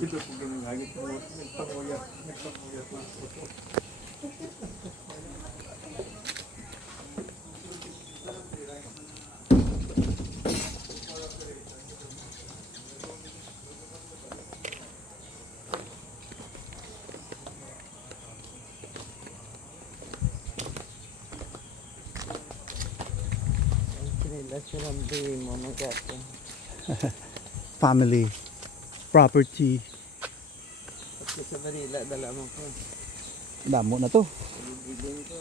Ito po ganun lagi po. Nagpanguyat na po. Family, property. Kasi sa Manila, dala mo ko. Damo na to. Bibigyan ko.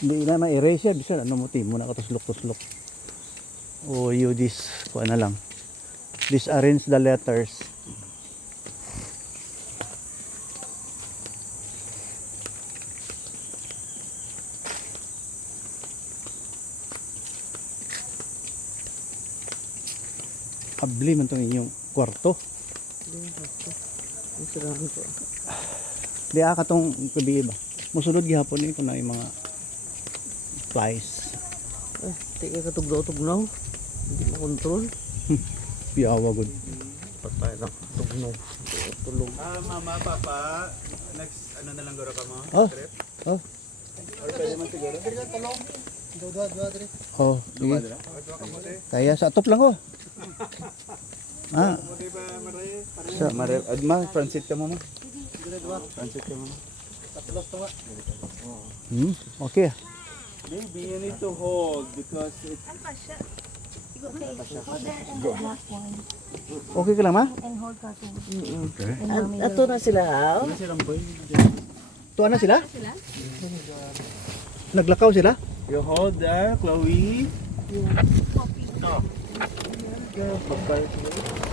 Hindi na ma-erase yan. Bisa ano mo timo na katuslok-tuslok. O you this, kuha na lang. Disarrange the letters. Kabli man itong inyong kwarto. Ang sarang ko. Di katong gabi ba? Musulod gihapon ni kung na yung mga flies. Ay, tika katugnaw-tugnaw. Hindi makontrol. Biyawa gud. Patay lang. Tugnaw. Tulog. Mama, papa, next ano na lang garo ka mo? Oh. Trip? Oh. Or pwede man siguro? Oh, Duwa sige. dira? Duwa ka mo de. Kaya sa atop lang ko. Ah, Mo de ba maray? sa Maray, adma, transit ka mo mo. Transit ka mo mo. okay. Baby, you need to hold because it Okay ka lang ma? And hold cartoon. Okay. And mommy Ato na sila, ha? Ano silang boy? Tuwa na sila? Naglakaw sila? You hold Chloe. will Girl, papa.